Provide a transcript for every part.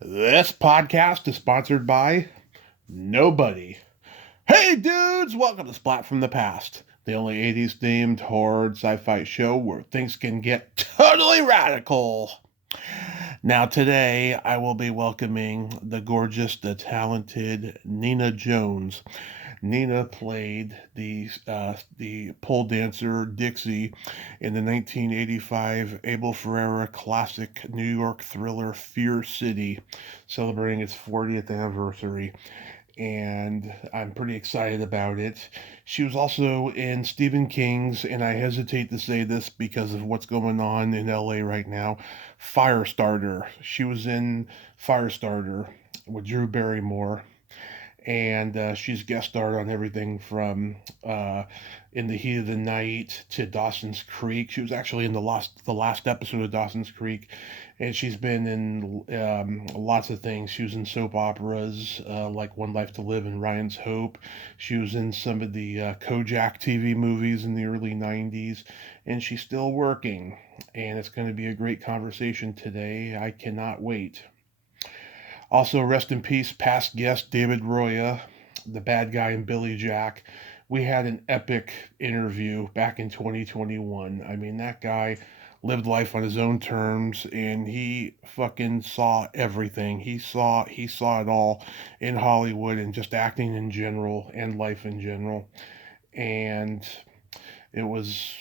This podcast is sponsored by nobody. Hey dudes, welcome to Splat from the Past, the only 80s themed horror sci-fi show where things can get totally radical. Now today I will be welcoming the gorgeous, the talented Nina Jones. Nina played the pole dancer Dixie in the 1985 Abel Ferrara classic New York thriller Fear City, celebrating its 40th anniversary. And I'm pretty excited about it. She was also in Stephen King's, and I hesitate to say this because of what's going on in LA right now, Firestarter. She was in Firestarter with Drew Barrymore, and she's guest starred on everything from In the Heat of the Night to Dawson's Creek. She was actually in the last episode of Dawson's Creek, and she's been in lots of things. She was in soap operas like One Life to Live and Ryan's Hope. She was in some of the Kojak TV movies in the early 90s, and she's still working. And it's going to be a great conversation today. I cannot wait. Also, rest in peace, past guest David Roya, the bad guy in Billy Jack. We had an epic interview back in 2021. I mean, that guy lived life on his own terms and he fucking saw everything. He saw it all in Hollywood and just acting in general and life in general. And it was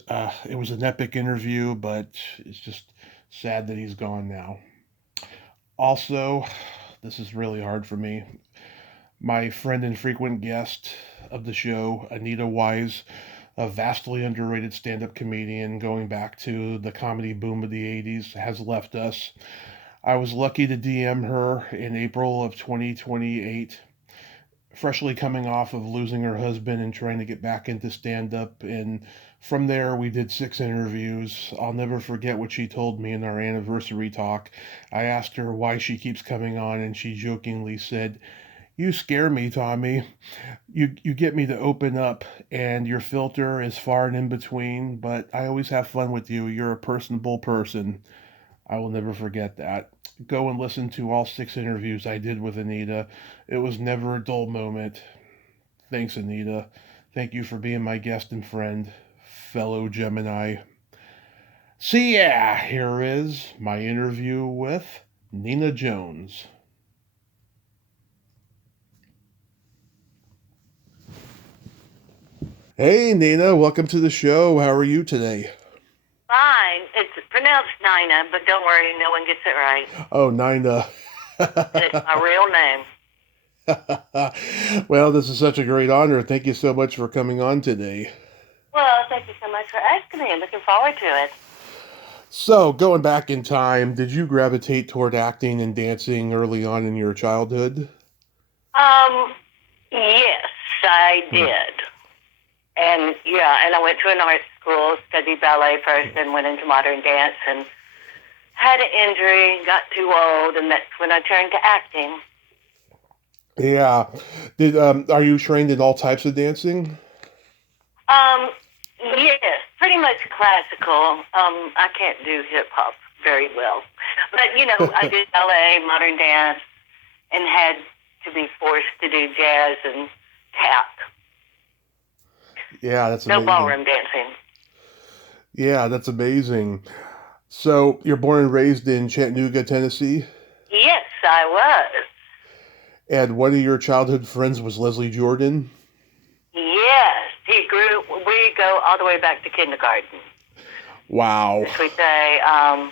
an epic interview, but it's just sad that he's gone now. Also, this is really hard for me. My friend and frequent guest of the show, Anita Wise, a vastly underrated stand up comedian going back to the comedy boom of the 80s, has left us. I was lucky to DM her in April of 2028, freshly coming off of losing her husband and trying to get back into stand up. And from there, we did 6 interviews. I'll never forget what she told me in our anniversary talk. I asked her why she keeps coming on, and she jokingly said, "You scare me, Tommy. You get me to open up, and your filter is far and in between, but I always have fun with you. You're a personable person." I will never forget that. Go and listen to all 6 interviews I did with Anita. It was never a dull moment. Thanks, Anita. Thank you for being my guest and friend, fellow Gemini. So, yeah, here is my interview with Nina Jones. Hey, Nina, welcome to the show. How are you today? Fine. It's pronounced Nina, but don't worry, no one gets it right. Oh, Nina. It's my real name. Well, this is such a great honor. Thank you so much for coming on today. Well, thank you so much for asking me. I'm looking forward to it. So, going back in time, did you gravitate toward acting and dancing early on in your childhood? Um, yes, I Hmm. did. And yeah, and I went to an art school, studied ballet first, then went into modern dance and had an injury, got too old, and that's when I turned to acting. Yeah. Did Are you trained in all types of dancing? Um, yes, pretty much classical. I can't do hip hop very well. But, I did ballet, modern dance, and had to be forced to do jazz and tap. Yeah, that's No amazing. ballroom dancing. Yeah, that's amazing. So, you're born and raised in Chattanooga, Tennessee, Yes, I was. and one of your childhood friends was Leslie Jordan. Yes, we go all the way back to kindergarten. Wow. As we say, I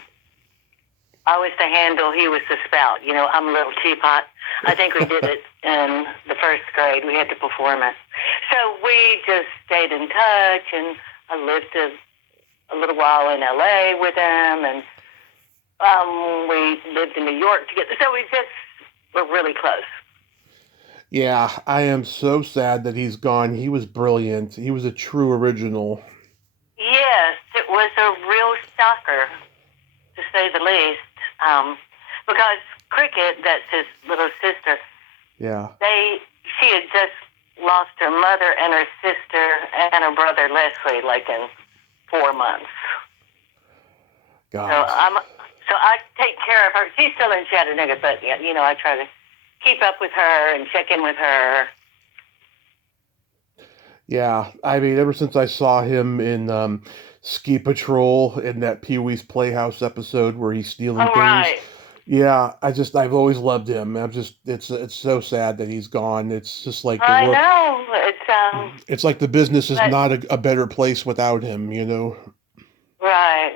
was the handle, he was the spout. I'm a little teapot. I think we did it in the first grade. We had to perform it. So we just stayed in touch, and I lived a little while in LA with him, and we lived in New York together. So we just were really close. Yeah, I am so sad that he's gone. He was brilliant. He was a true original. Yes, it was a real shocker, to say the least, because Cricket, that's his little sister, Yeah. she had just lost her mother and her sister and her brother Leslie, like in 4 months. So God. So I take care of her. She's still in Chattanooga, but I try to keep up with her and check in with her. Yeah, I mean, ever since I saw him in Ski Patrol in that Pee Wee's Playhouse episode where he's stealing Oh, things, right. yeah, I've always loved him. It's so sad that he's gone. It's just like the I world. know. It's like the business is But, not a better place without him, you know. right.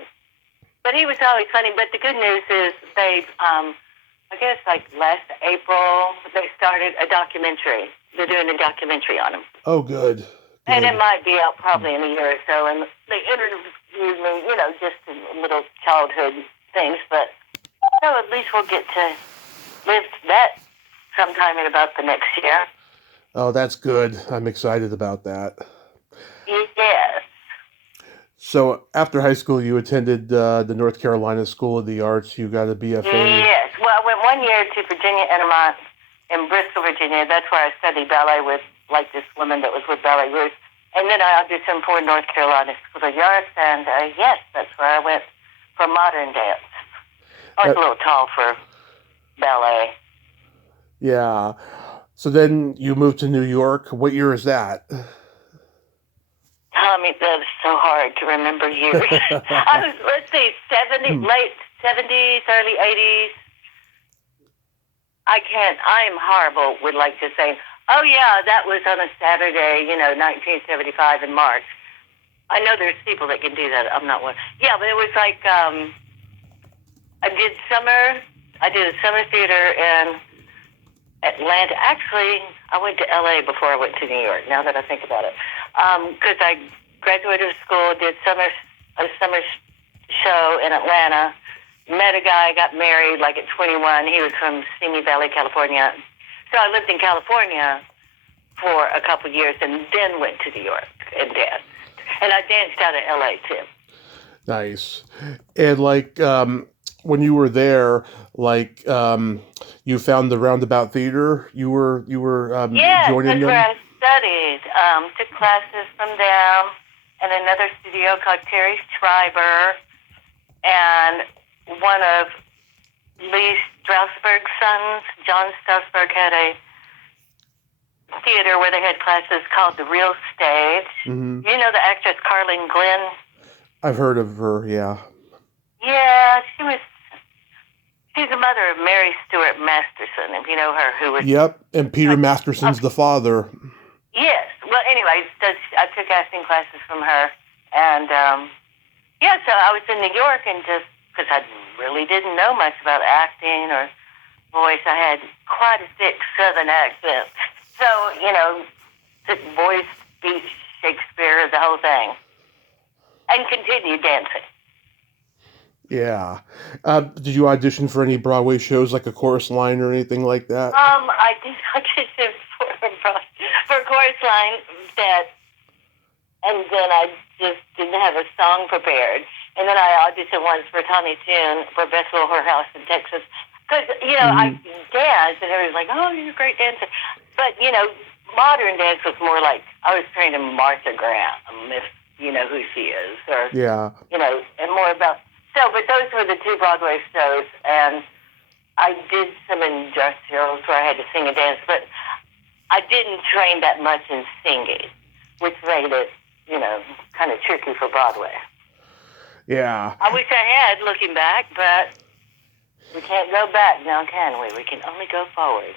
But he was always funny. But the good news is I guess like last April, they started a documentary. They're doing a documentary on him. Oh, good. And it might be out probably in a year or so. And they interviewed me, just in little childhood things. But so at least we'll get to live that sometime in about the next year. Oh, that's good. I'm excited about that. Yes. So after high school, you attended the North Carolina School of the Arts. You got a BFA. Yes. Well, I went 1 year to Virginia Intermont in Bristol, Virginia. That's where I studied ballet with, like, this woman that was with Ballet Ruth. And then I auditioned for North Carolina School of the Arts, and yes, that's where I went for modern dance. I was a little tall for ballet. Yeah. So then you moved to New York. What year is that? Tommy, that is so hard to remember years. I was, let's see, late 70s, early 80s. I am horrible with like just saying, oh yeah, that was on a Saturday, 1975 in March. I know there's people that can do that. I'm not one. Yeah, but it was like, I did a summer theater in Atlanta. Actually, I went to LA before I went to New York, now that I think about it. Because I graduated school, did a summer show in Atlanta, met a guy, got married like at 21. He was from Simi Valley, California. So I lived in California for a couple years and then went to New York and danced. And I danced out of LA too. Nice. And like when you were there, like you found the Roundabout Theater. You were yes, joining that's them. where I studied. Took classes from them and another studio called Terry Schreiber, and one of Lee Strasberg's sons, John Strasberg, had a theater where they had classes called The Real Stage. Mm-hmm. You know the actress Carlene Glenn? I've heard of her, yeah. Yeah, she's the mother of Mary Stuart Masterson, if you know her, who was... Yep, and Peter Masterson's the father. Yes. Well, anyway, I took acting classes from her, and so I was in New York, and just because I really didn't know much about acting or voice, I had quite a thick Southern accent. So, took voice, speech, Shakespeare, the whole thing, and continued dancing. Yeah. Did you audition for any Broadway shows, like a chorus line or anything like that? I did audition for a chorus line and then I just didn't have a song prepared. And then I auditioned once for Tommy Tune for Best Little Whorehouse in Texas. Because, I danced, and everybody's like, oh, you're a great dancer. But, modern dance was more like, I was trained in Martha Graham, if you know who she is. Or, yeah. And more about... So, but those were the two Broadway shows, and I did some industrials where I had to sing and dance, but I didn't train that much in singing, which made it, kind of tricky for Broadway. Yeah. I wish I had, looking back, but we can't go back now, can we? We can only go forward.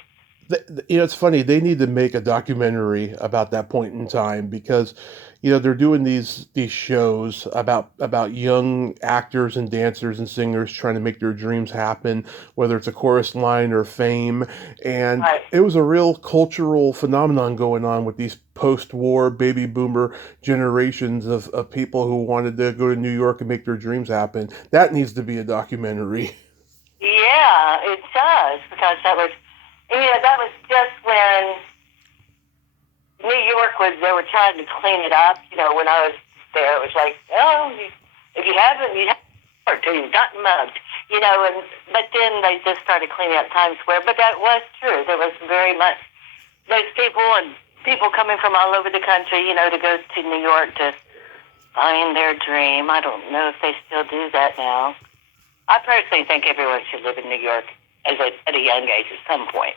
It's funny. They need to make a documentary about that point in time because, they're doing these shows about young actors and dancers and singers trying to make their dreams happen, whether it's a chorus line or fame. And right. It was a real cultural phenomenon going on with these post-war baby boomer generations of people who wanted to go to New York and make their dreams happen. That needs to be a documentary. Yeah, it does, because that was just when New York they were trying to clean it up. When I was there, it was like, oh, if you haven't, you have to, you've gotten mugged. But then they just started cleaning up Times Square. But that was true. There was very much those people and people coming from all over the country, to go to New York to find their dream. I don't know if they still do that now. I personally think everyone should live in New York at a young age at some point.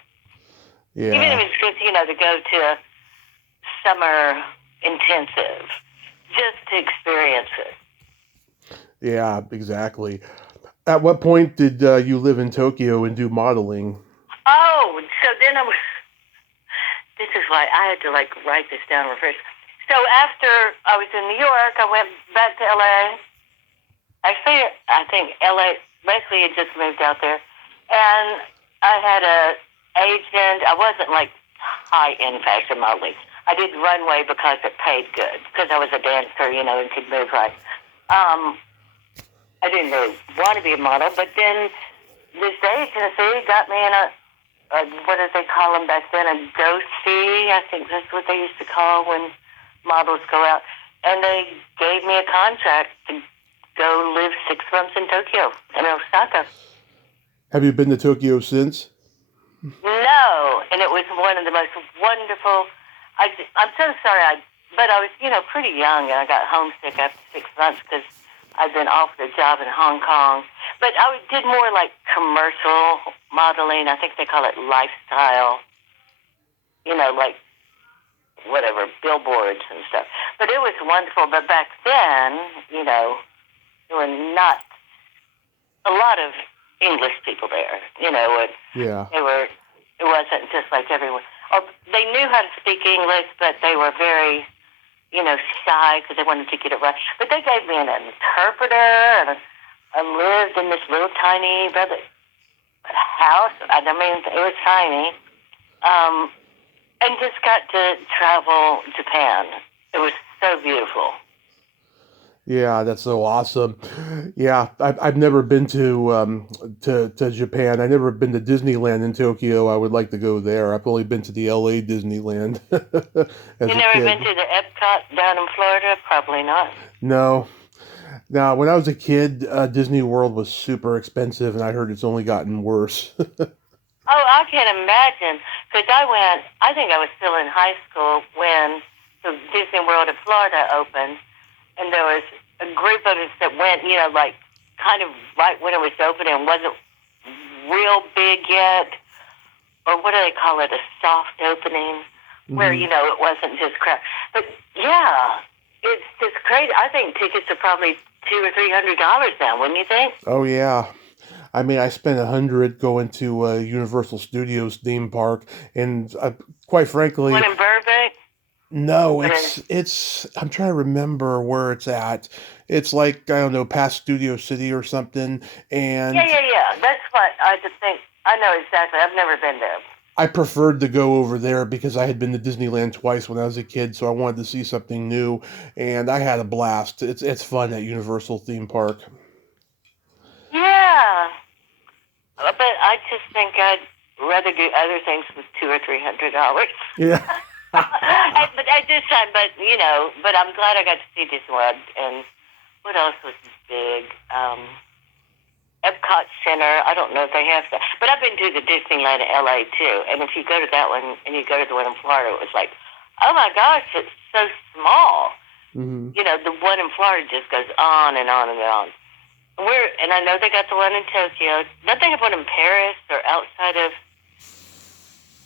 Yeah. Even if it's just, to go to summer intensive, just to experience it. Yeah, exactly. At what point did you live in Tokyo and do modeling? Oh, so then this is why I had to write this down first. So after I was in New York, I went back to LA. Actually, I think LA, basically had just moved out there. And I had a agent. I wasn't high-end fashion modeling. I did runway because it paid good, because I was a dancer, and could move right. I didn't really want to be a model, but then this agency got me in a what did they call them back then? A go-see, I think that's what they used to call when models go out. And they gave me a contract to go live 6 months in Tokyo, in Osaka. Have you been to Tokyo since? No, and it was one of the most wonderful. I'm so sorry, but I was, pretty young, and I got homesick after 6 months because I'd been offered a job in Hong Kong. But I did more commercial modeling. I think they call it lifestyle. Whatever, billboards and stuff. But it was wonderful. But back then, there were not a lot of English people there. Yeah. It wasn't just like everyone. Or they knew how to speak English, but they were very, shy because they wanted to get it right. But they gave me an interpreter, and I lived in this little tiny house. I mean, it was tiny. And just got to travel Japan. It was so beautiful. Yeah, that's so awesome. Yeah, I've never been to Japan. I've never been to Disneyland in Tokyo. I would like to go there. I've only been to the LA Disneyland as You a never kid. been to the Epcot down in Florida? Probably not. No. Now, when I was a kid, Disney World was super expensive, and I heard it's only gotten worse. Oh, I can imagine. Because I think I was still in high school when the Disney World in Florida opened. And there was a group of us that went, kind of right when it was open and wasn't real big yet. Or what do they call it? A soft opening, where, it wasn't just crowd. But, yeah, it's just crazy. I think tickets are probably $200 or $300 now, wouldn't you think? Oh, yeah. I mean, I spent $100 going to Universal Studios theme park, and quite frankly, One in Burbank? no, it's. I'm trying to remember where it's at. It's I don't know, past Studio City or something, and Yeah. That's what I just think. I know exactly. I've never been there. I preferred to go over there because I had been to Disneyland twice when I was a kid, so I wanted to see something new, and I had a blast. It's fun at Universal theme park. Yeah. But I just think I'd rather do other things with $200 or $300. Yeah. But at this time, but I'm glad I got to see Disney World. And what else was big? Epcot Center. I don't know if they have that, but I've been to the Disneyland in LA too. And if you go to that one and you go to the one in Florida, it was oh my gosh, it's so small. Mm-hmm. The one in Florida just goes on and on and on. And I know they got the one in Tokyo. Don't they have one in Paris or outside of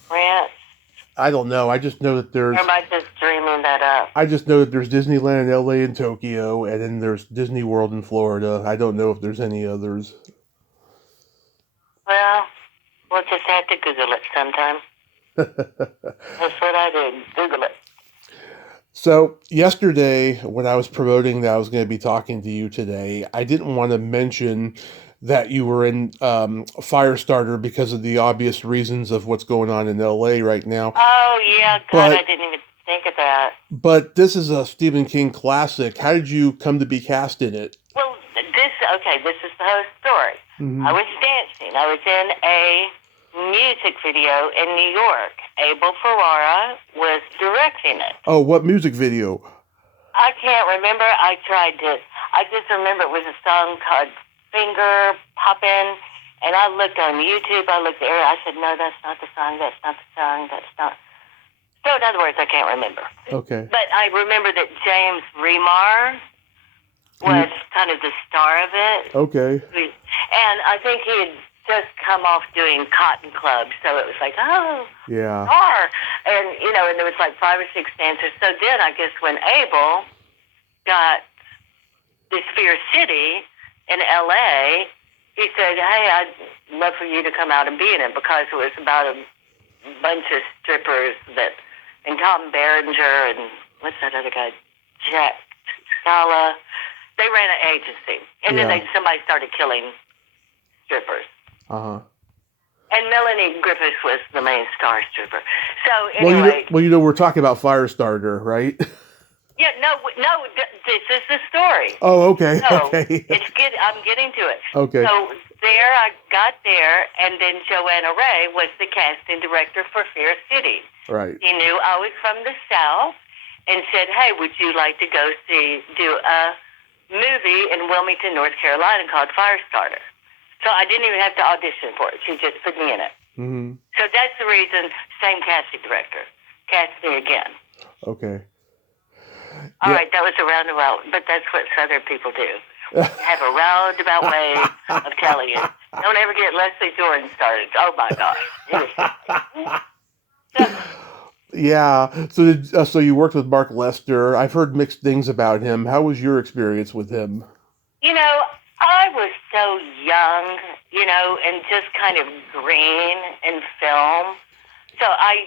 France? I don't know. I just know that there's. Or am I just dreaming that up? I just know that there's Disneyland in LA and Tokyo, and then there's Disney World in Florida. I don't know if there's any others. Well, we'll just have to Google it sometime. That's what I did. Google it. So yesterday, when I was promoting that I was going to be talking to you today, I didn't want to mention that you were in Firestarter because of the obvious reasons of what's going on in LA right now. Oh, yeah. God, I didn't even think of that. But this is a Stephen King classic. How did you come to be cast in it? Well, this is the whole story. Mm-hmm. I was dancing. I was in a music video in New York. Abel Ferrara was directing it. Oh, what music video? I can't remember. I just remember it was a song called Finger Poppin', and I looked on YouTube. I looked there. I said, no, that's not the song. That's not the song. That's not. So, in other words, I can't remember. Okay. But I remember that James Remar was kind of the star of it. Okay. And I think he had just come off doing Cotton Club, so it was like, oh, Yeah. star. And, and there was like 5 or 6 dancers. So then I guess when Abel got this Fear City in L.A., he said, hey, I'd love for you to come out and be in it, because it was about a bunch of strippers and Tom Berenger and what's that other guy, Jack Scala. They ran an agency, and then somebody started killing strippers. Uh-huh. And Melanie Griffiths was the main star stripper. So anyway, we're talking about Firestarter, right? yeah, no, this is the story. Oh, okay, So okay. I'm getting to it. Okay. So I got there, and then Joanna Ray was the casting director for Fear City. Right. He knew I was from the South, and said, hey, would you like to go do a movie in Wilmington, North Carolina called Firestarter? So I didn't even have to audition for it. She just put me in it. Mm-hmm. So that's the reason, same casting director. Cast me again. Okay. All right, that was a roundabout, but that's what Southern people do. Have a roundabout way of telling you. Don't ever get Leslie Jordan started. Oh, my gosh. Yeah. So you worked with Mark Lester. I've heard mixed things about him. How was your experience with him? I was so young, and just kind of green in film. So I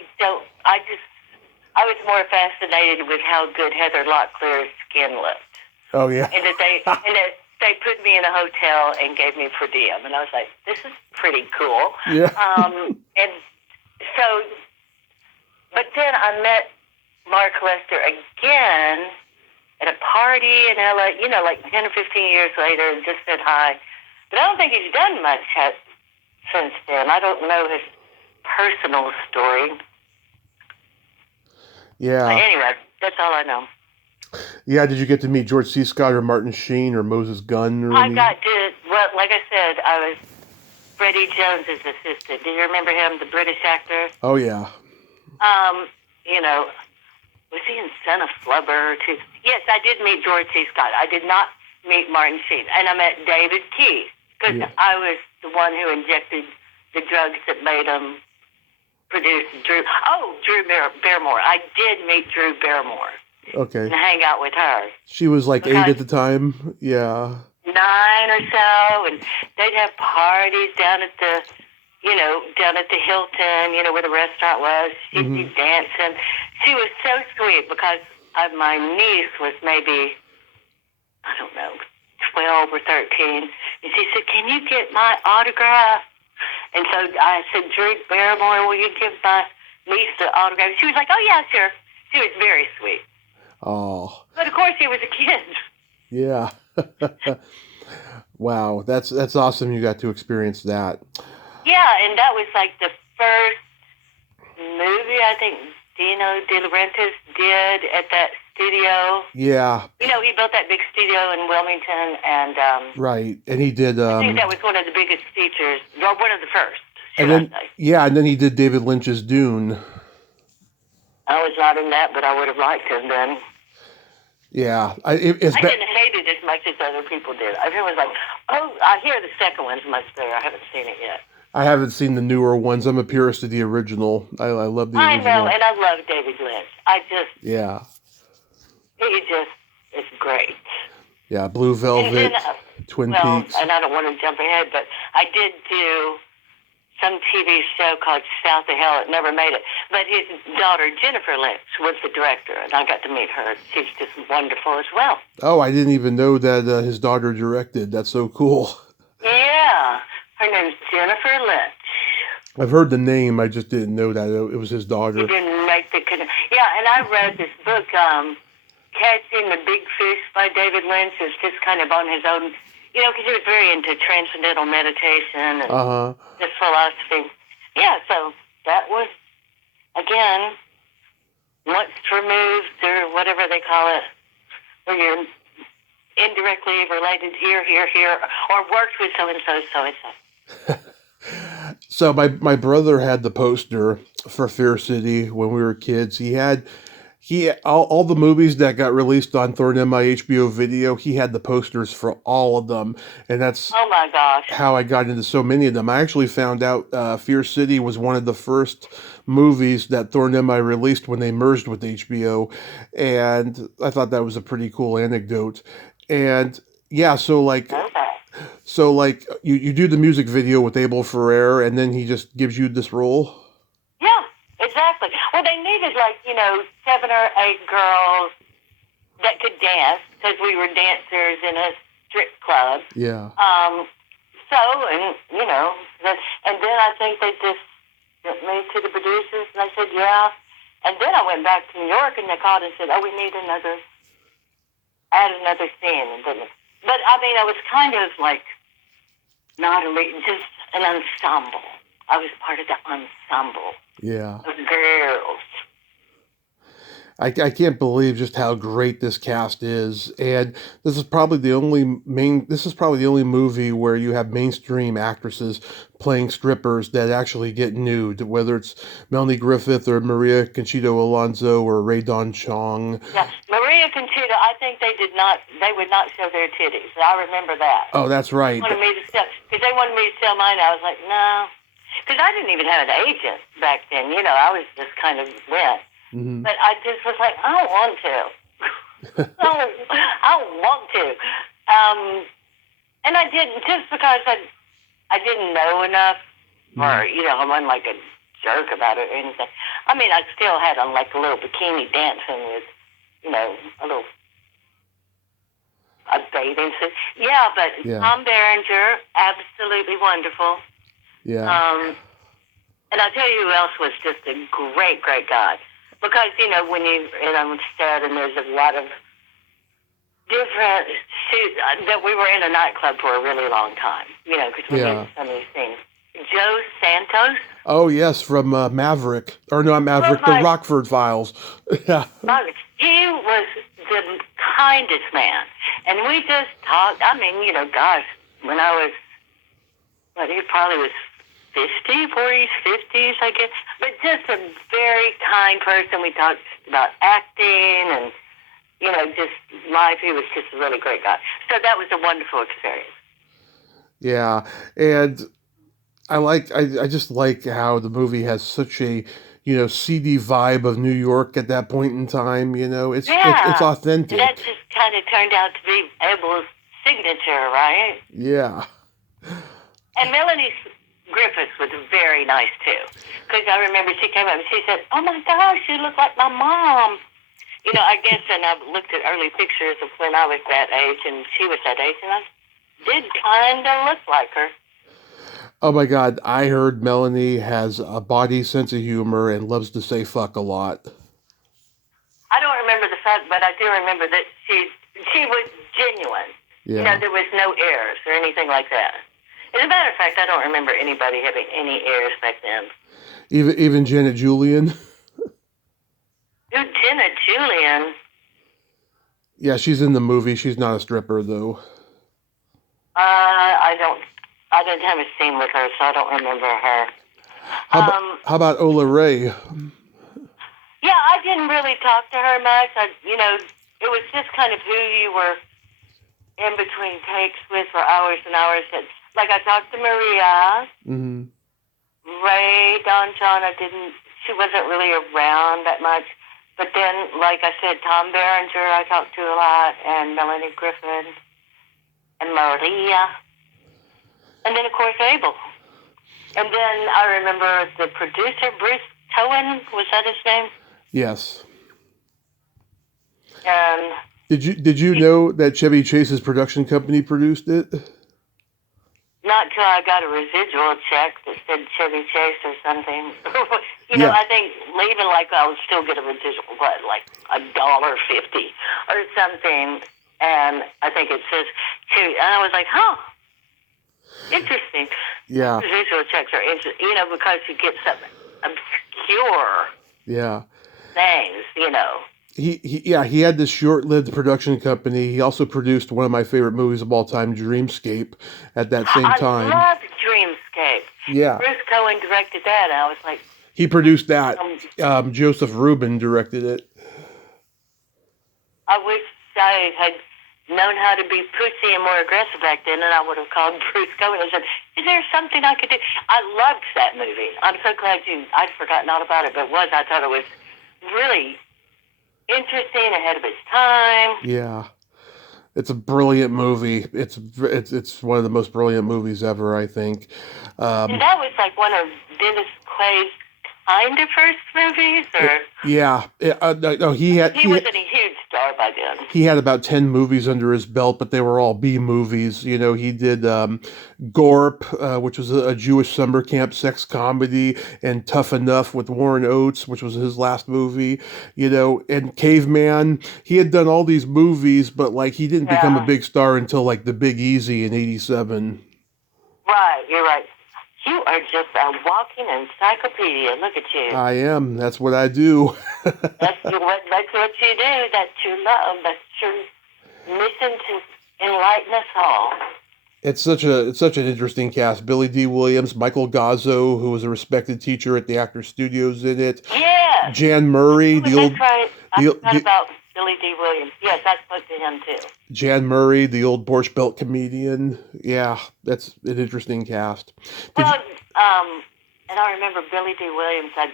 was more fascinated with how good Heather Locklear's skin looked. Oh, yeah. And that they put me in a hotel and gave me per diem. And I was like, this is pretty cool. Yeah. And so, but then I met Mark Lester again at a party in L.A., like 10 or 15 years later, and just said hi. But I don't think he's done much since then. I don't know his personal story. Yeah. But anyway, that's all I know. Yeah, did you get to meet George C. Scott or Martin Sheen or Moses Gunn? Or like I said, I was Freddie Jones's assistant. Do you remember him, the British actor? Oh, yeah. Was he in Son of Flubber too? Yes, I did meet George C. Scott. I did not meet Martin Sheen. And I met David Key, because I was the one who injected the drugs that made him produce Drew Barrymore. I did meet Drew Barrymore. Okay. And hang out with her. She was like 8 at the time? Yeah. 9 or so, and they'd have parties down at the Hilton, where the restaurant was. She'd be dancing. She was so sweet, because my niece was maybe, 12 or 13. And she said, can you get my autograph? And so I said, Drew Barrymore, will you give my niece the autograph? She was like, oh, yeah, sure. She was very sweet. Oh. But, of course, he was a kid. Yeah. Wow, that's awesome you got to experience that. Yeah, and that was like the first movie I think Dino De Laurentiis did at that studio. Yeah. He built that big studio in Wilmington, and right, and he did. I think that was one of the biggest features, well, one of the first. And then he did David Lynch's Dune. I was not in that, but I would have liked him then. Yeah, I didn't hate it as much as other people did. I was like, oh, I hear the second one's much better. I haven't seen it yet. I haven't seen the newer ones. I'm a purist of the original. I love the original. I know, and I love David Lynch. Yeah. He just is great. Yeah, Blue Velvet, Twin Peaks. And I don't want to jump ahead, but I did do some TV show called South of Hell. It never made it. But his daughter, Jennifer Lynch, was the director, and I got to meet her. She's just wonderful as well. Oh, I didn't even know that his daughter directed. That's so cool. Yeah. Her name's Jennifer Lynch. I've heard the name. I just didn't know that it was his daughter. He didn't make the connection. Yeah, and I read this book, Catching the Big Fish by David Lynch. It's just kind of on his own, because he was very into transcendental meditation and this philosophy. Yeah, so that was, again, once removed, or whatever they call it, where you're indirectly related here, or worked with so-and-so, so-and-so. So my brother had the poster for Fear City when we were kids. He had all the movies that got released on Thor and my HBO video, he had the posters for all of them, and that's Oh my gosh. how I got into so many of them. I actually found out Fear City was one of the first movies that Thor and I released when they merged with HBO, and I thought that was a pretty cool anecdote. And yeah, Okay. so like you do the music video with Abel Ferrer, and then he just gives you this role. Yeah, exactly. Well, they needed 7 or 8 girls that could dance because we were dancers in a strip club. Yeah. And and then I think they just sent me to the producers, and I said, yeah. And then I went back to New York, and they called and said, oh, we need add another scene. And then, but I mean, I was kind of like not a lead, just an ensemble. I was part of the ensemble Yeah. of girls. I can't believe just how great this cast is, and this is probably the only movie where you have mainstream actresses playing strippers that actually get nude, whether it's Melanie Griffith or Maria Conchita Alonso or Ray Dawn Chong. Yeah, Maria Conchita, I think they would not show their titties. I remember that. Oh, that's right. Because they wanted me to sell mine. I was like, no. Because I didn't even have an agent back then. I was just kind of went. Mm-hmm. But I just was like, I don't want to. I don't want to. And I didn't, just because I didn't know enough, or, I wasn't like a jerk about it or anything. I mean, I still had on like a little bikini dancing with, a bathing suit. Yeah, but Tom Berenger, absolutely wonderful. Yeah. And I'll tell you who else was just a great, great guy. Because, when you're on set and there's a lot of different shoots, that we were in a nightclub for a really long time, because we did some of these things. Joe Santos. Oh, yes, from Maverick. Or not Maverick, the Rockford Files. Yeah. He was the kindest man. And we just talked. I mean, gosh, when I was, he probably was 40s, 50s, I guess. But just a very kind person. We talked about acting and, just life. He was just a really great guy. So that was a wonderful experience. Yeah. And I just like how the movie has such a, seedy vibe of New York at that point in time. It's authentic. And that just kind of turned out to be Abel's signature, right? Yeah. And Melanie Griffiths was very nice too, because I remember she came up and she said, "Oh my gosh, you look like my mom." I guess, and I looked at early pictures of when I was that age and she was that age, and I did kind of look like her. Oh my God, I heard Melanie has a body sense of humor and loves to say fuck a lot. I don't remember the fact, but I do remember that she was genuine. Yeah. There was no airs or anything like that. As a matter of fact, I don't remember anybody having any airs back then. Even Janet Julian? Dude, Janet Julian? Yeah, she's in the movie. She's not a stripper, though. I didn't have a scene with her, so I don't remember her. How about Ola Ray? Yeah, I didn't really talk to her much. It was just kind of who you were in between takes with for hours and hours. Like I talked to Maria. Mm-hmm. Ray Dawn Chong, she wasn't really around that much. But then, like I said, Tom Berenger I talked to a lot, and Melanie Griffith, and Maria. And then, of course, Abel. And then I remember the producer, Bruce Cohen, was that his name? Yes. And did you know that Chevy Chase's production company produced it? Not till I got a residual check that said Chevy Chase or something. I think even like I would still get a residual, like $1.50 or something. And I think it says Chevy, and I was like, huh, interesting. Yeah. Residual checks are interesting, because you get some obscure things, He had this short-lived production company. He also produced one of my favorite movies of all time, Dreamscape, at that same time. I loved Dreamscape. Yeah. Bruce Cohen directed that, and I was like... He produced that. Joseph Rubin directed it. I wish I had known how to be pussy and more aggressive back then, and I would have called Bruce Kovac and said, is there something I could do? I loved that movie. I'm so glad I'd forgotten all about it, but I thought it was really interesting, ahead of its time. Yeah. It's a brilliant movie. It's one of the most brilliant movies ever, I think. And that was like one of Dennis Quaid's kind of first movies, or no, he wasn't a huge star by then. He had about 10 movies under his belt, but they were all B movies. You know, he did Gorp, which was a Jewish summer camp sex comedy, and Tough Enough with Warren Oates, which was his last movie. You know, and Caveman. He had done all these movies, but like he didn't become a big star until like The Big Easy in '87. Right, you're right. You are just a walking encyclopedia. Look at you. I am. That's what I do. That's what you do. That's your love. That's your mission to enlighten us all. It's such an interesting cast. Billy D. Williams, Michael Gazzo, who was a respected teacher at the Actors Studios in it. Yeah. Jan Murray, that's right. I forgot about Billy D. Williams. Yes, I spoke to him too. Jan Murray, the old Borscht Belt comedian. Yeah, that's an interesting cast. And I remember Billy D. Williams. And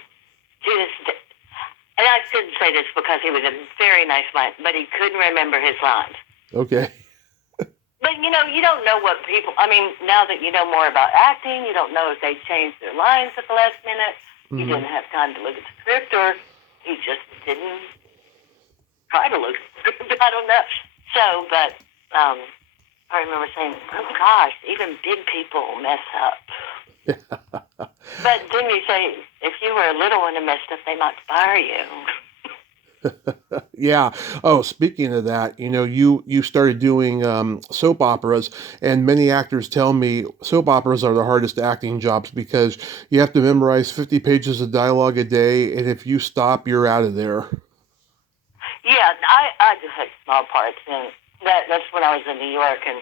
I shouldn't say this because he was a very nice man, but he couldn't remember his lines. Okay. But, you know, you don't know what people... I mean, now that you know more about acting, you don't know if they changed their lines at the last minute. Mm-hmm. You didn't have time to look at the script, or he just didn't try to look at the script. I don't know. So, but I remember saying, oh, gosh, even big people mess up. But then you say, if you were a little one and messed up, they might fire you. Yeah. Oh, speaking of that, you know, you started doing soap operas, and many actors tell me soap operas are the hardest acting jobs because you have to memorize 50 pages of dialogue a day, and if you stop, you're out of there. Yeah, I just had small parts, and that's when I was in New York, and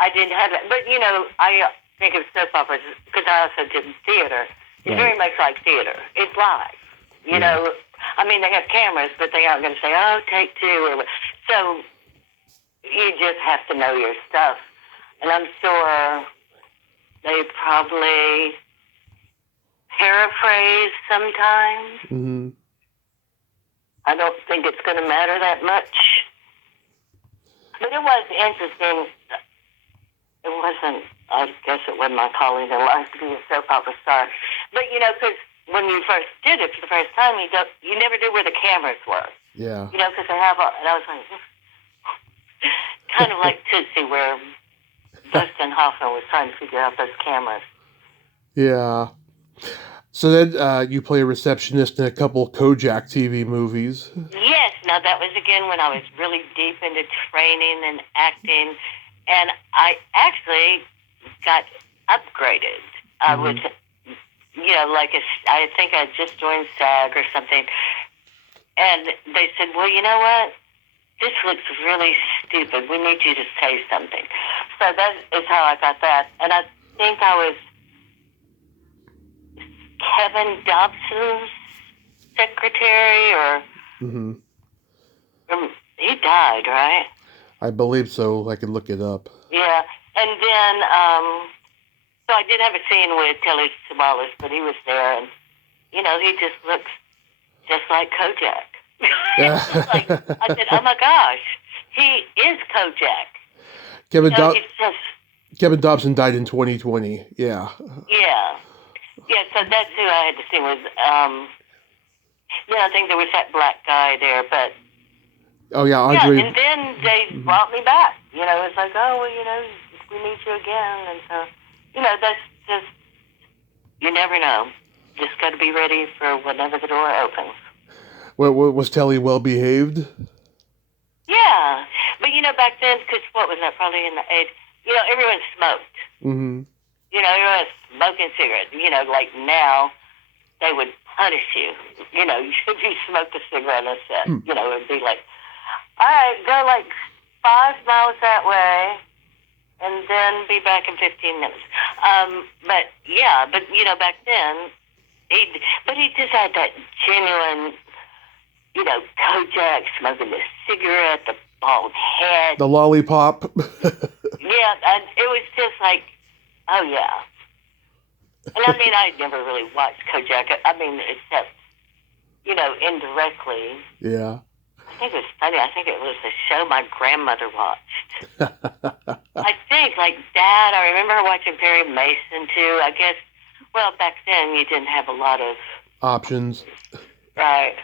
I didn't have that. But, you know, I think of soap operas because I also did theater. It's very much like theater. It's live, you know. I mean, they have cameras, but they aren't going to say, oh, take two. So you just have to know your stuff. And I'm sure they probably paraphrase sometimes. Mm-hmm. I don't think it's going to matter that much. But it was interesting. It wasn't, I guess it wasn't my calling in life to be a soap opera star. But, you know, because when you first did it for the first time, you never knew where the cameras were. Yeah. You know, because they have and I was like, kind of like Tootsie, where Dustin Hoffman was trying to figure out those cameras. Yeah. So then you play a receptionist in a couple Kojak TV movies. Yes. Now, that was, again, when I was really deep into training and acting, and I actually got upgraded. I was... You know, I think I just joined SAG or something. And they said, well, you know what? This looks really stupid. We need you to say something. So that is how I got that. And I think I was Kevin Dobson's secretary, or... Mm-hmm. He died, right? I believe so. I can look it up. Yeah. And then... So I did have a scene with Telly Savalas, but he was there, and, you know, he just looks just like Kojak. I said, oh, my gosh, he is Kojak. Kevin Dobson died in 2020, yeah. Yeah. Yeah, so that's who I had to see with, I think there was that black guy there, but... Oh, yeah, Andre... Yeah, and then they brought me back. You know, it's like, oh, well, you know, we need you again, and so... You know, that's just, you never know. Just got to be ready for whenever the door opens. Well, was Telly well behaved? Yeah. But, you know, back then, because what was that, probably in the 80s, you know, everyone smoked. Mm-hmm. You know, everyone was smoking cigarettes. You know, like now, they would punish you. You know, if you smoked a cigarette on set, you know, it would be like, all right, go like 5 miles that way, and then be back in 15 minutes. But you know, back then, he just had that genuine, you know, Kovac smoking the cigarette, the bald head. The lollipop. Yeah, and it was just like, oh yeah. And I mean, I never really watched Kovac. I mean, except, you know, indirectly. Yeah. I think it was funny. I think it was a show my grandmother watched. I think, like Dad, I remember her watching Perry Mason too. I guess, well, back then you didn't have a lot of Options. right.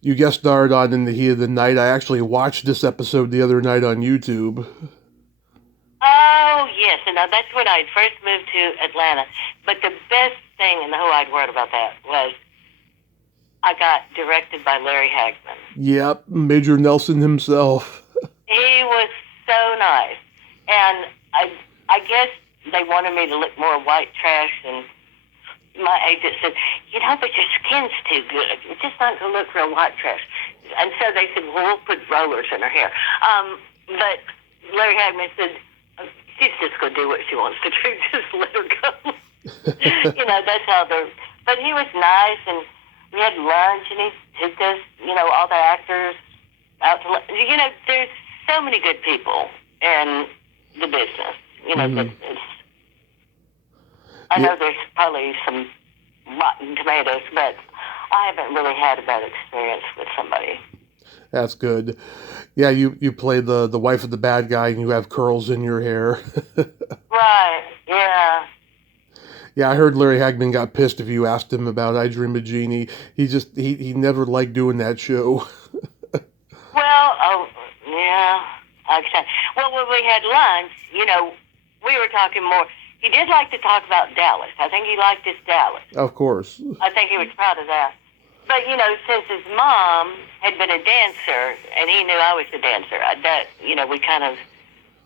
You guest starred on In the Heat of the Night. I actually watched this episode the other night on YouTube. Oh yes, and now that's when I first moved to Atlanta. But the best thing in the whole wide world about that was I got directed by Larry Hagman. Yep, Major Nelson himself. He was so nice, and I guess they wanted me to look more white trash, and my agent said, you know, but your skin's too good. It's just not going to look real white trash. And so they said, well, we'll put rollers in her hair. But Larry Hagman said, she's just going to do what she wants to do. Just let her go. You know, that's how they're... But he was nice, and we had lunch, and he took us, you know, all the actors out to... You know, there's so many good people in the business. You know, that it's... I know there's probably some rotten tomatoes, but I haven't really had a bad experience with somebody. That's good. Yeah, you play the wife of the bad guy and you have curls in your hair. Right, yeah. Yeah, I heard Larry Hagman got pissed if you asked him about I Dream of Jeannie. He never liked doing that show. Well, oh, yeah. Okay. Well, when we had lunch, you know, we were talking more. He did like to talk about Dallas. I think he liked his Dallas. Of course. I think he was proud of that. But, you know, since his mom had been a dancer, and he knew I was a dancer, you know, we kind of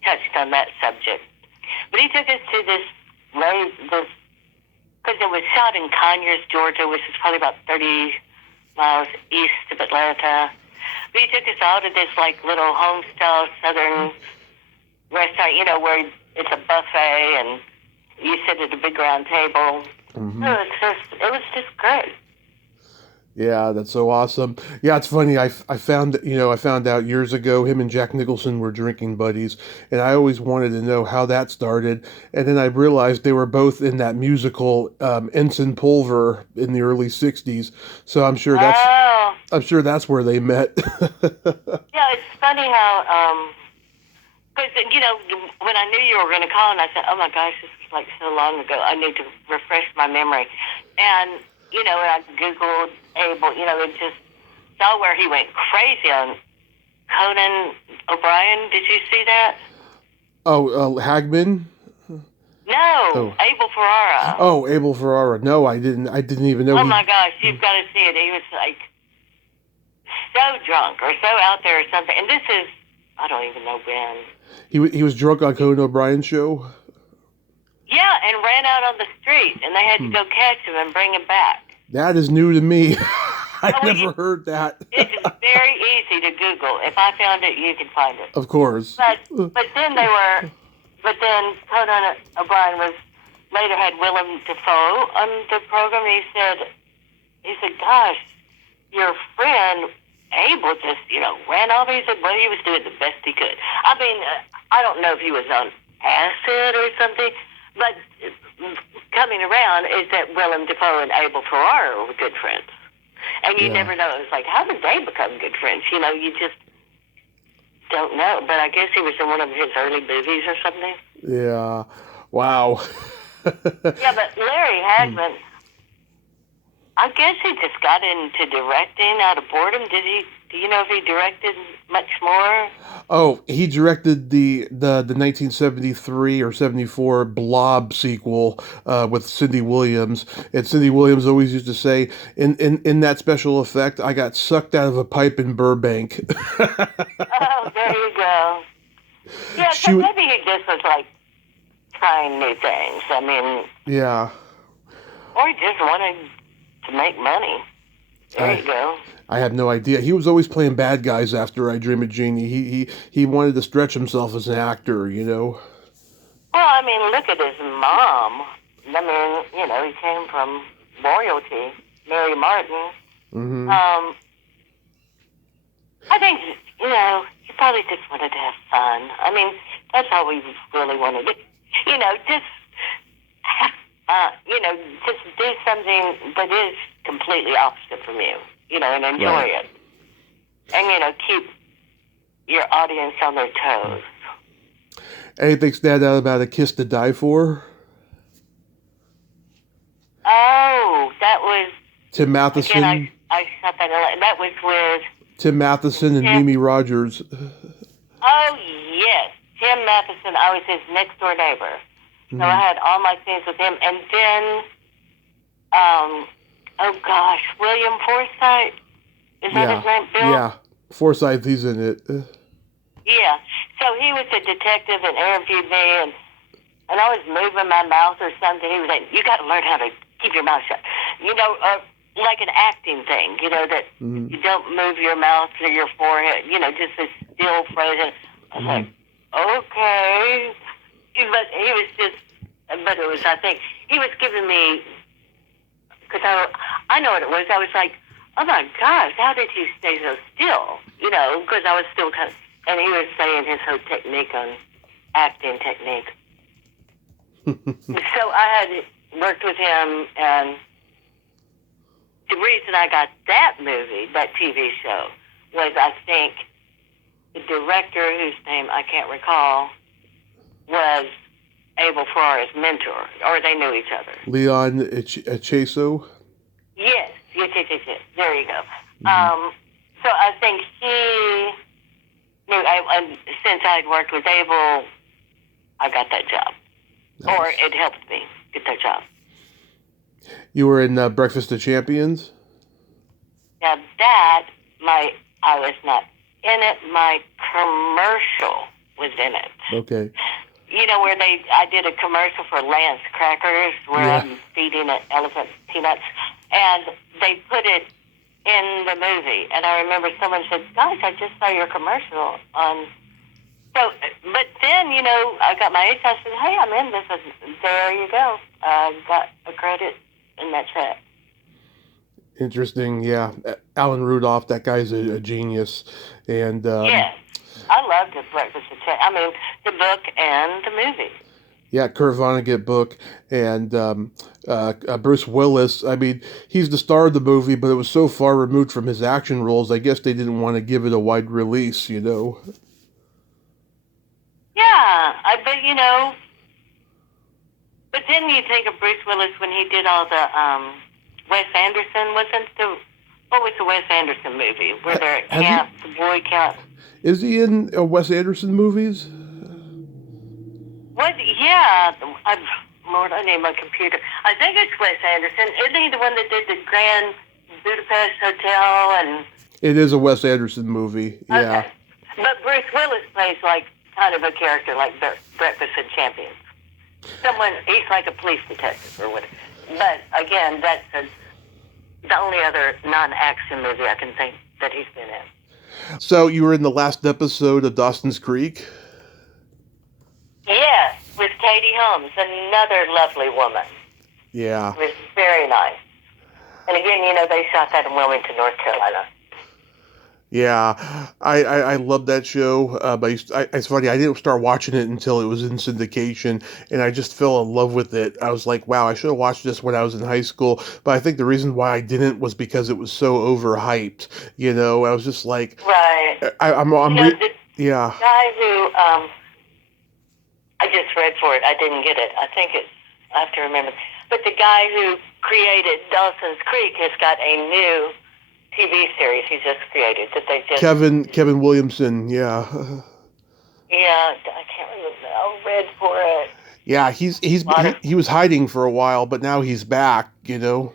touched on that subject. But he took us to this, because it was shot in Conyers, Georgia, which is probably about 30 miles east of Atlanta. But he took us all to this, like, little home-style southern restaurant, you know, where it's a buffet, and you sit at a big round table. Mm-hmm. It was just great. Yeah, that's so awesome. Yeah, it's funny. I found out years ago him and Jack Nicholson were drinking buddies, and I always wanted to know how that started. And then I realized they were both in that musical Ensign Pulver in the early '60s. So I'm sure that's where they met. Yeah, it's funny how because you know when I knew you were going to call, and I said, oh my gosh, this is like so long ago. I need to refresh my memory, and. You know, I Googled Abel, you know, it just saw where he went crazy on Conan O'Brien. Did you see that? Oh, Hagman? No, Abel Ferrara. Oh, Abel Ferrara. No, I didn't even know. Oh my gosh, you've got to see it. He was like so drunk or so out there or something. And this is, I don't even know when. He was drunk on Conan O'Brien's show? Yeah, and ran out on the street, and they had to go catch him and bring him back. That is new to me. I've never heard that. It's very easy to Google. If I found it, you can find it. Of course. But then Conan O'Brien later had Willem Dafoe on the program. And he said, gosh, your friend Abel just, you know, ran off. He said, well, he was doing the best he could. I mean, I don't know if he was on acid or something. But coming around is that Willem Dafoe and Abel Ferrara were good friends. And you never know. It's like, how did they become good friends? You know, you just don't know. But I guess he was in one of his early movies or something. Yeah. Wow. Yeah, but Larry Hagman, I guess he just got into directing out of boredom. Do you know if he directed much more? Oh, he directed the 1973 or 74 Blob sequel with Cindy Williams. And Cindy Williams always used to say, in that special effect, I got sucked out of a pipe in Burbank. Oh, there you go. Yeah, so maybe he just was like trying new things. I mean... Yeah. Or he just wanted to make money. There you go. I have no idea. He was always playing bad guys after I Dream of Jeannie. He wanted to stretch himself as an actor, you know. Well, I mean, look at his mom. I mean, you know, he came from royalty. Mary Martin. Mm-hmm. I think, he probably just wanted to have fun. I mean, that's all we really wanted to, just, just do something that is completely opposite from you, and enjoy Right. it. And, keep your audience on their toes. Anything stand out about A Kiss to Die For? Oh, that was, Tim again, Matheson. I shot that, that was with Tim Matheson and Tim. Mimi Rogers. Oh, yes. Tim Matheson, I was his next door neighbor. So I had all my scenes with him. And then, William Forsythe. Is that his name? Bill? Yeah. Forsythe, he's in it. Yeah. So he was a detective and interviewed me, and I was moving my mouth or something. He was like, you got to learn how to keep your mouth shut. Like an acting thing, that you don't move your mouth or your forehead, just a still phrase. I was like, okay. But he was I think, he was giving me, because I know what it was. I was like, oh my gosh, how did he stay so still? Because I was still kind of, and he was saying his whole technique on acting technique. So I had worked with him, and the reason I got that movie, that TV show, was I think the director, whose name I can't recall, was Abel Ferrara's mentor, or they knew each other. Leon Chaso. Yes. There you go. So I think he knew, and since I'd worked with Abel, I got that job. Nice. Or it helped me get that job. You were in Breakfast of Champions? Now that, I was not in it. My commercial was in it. Okay. Where I did a commercial for Lance Crackers where I'm feeding an elephant peanuts, and they put it in the movie. And I remember someone said, gosh, I just saw your commercial on. So, but then, I got my agent. I said, hey, I'm in this. There you go. I got a credit, and that's it. Interesting, yeah. Alan Rudolph, that guy's a genius. And yes, I loved the Breakfast of Champions. I mean, the book and the movie. Yeah, Kurt Vonnegut book, and Bruce Willis. I mean, he's the star of the movie, but it was so far removed from his action roles, I guess they didn't want to give it a wide release, Yeah, but then you think of Bruce Willis when he did all the Wes Anderson, what was the Wes Anderson movie where they're at camp, the boy camp? Is he in Wes Anderson movies? What? Yeah, Lord, I need my computer. I think it's Wes Anderson. Isn't he the one that did the Grand Budapest Hotel and? It is a Wes Anderson movie. Yeah. Okay. But Bruce Willis plays like kind of a character like Breakfast of Champions. He's like a police detective or whatever. But again, that's the only other non-action movie I can think that he's been in. So you were in the last episode of Dawson's Creek? Yes, with Katie Holmes, another lovely woman. Yeah. It was very nice. And again, they shot that in Wilmington, North Carolina. Yeah, I love that show. But it's funny, I didn't start watching it until it was in syndication, and I just fell in love with it. I was like, wow, I should have watched this when I was in high school. But I think the reason why I didn't was because it was so overhyped. I was just like, right. Yeah. Guy who I just read for it. I didn't get it. I have to remember. But the guy who created Dawson's Creek has got a new TV series he just created that they just... Kevin Williamson, yeah. Yeah, I can't remember. I read for it. Yeah, he was hiding for a while, but now he's back, Well,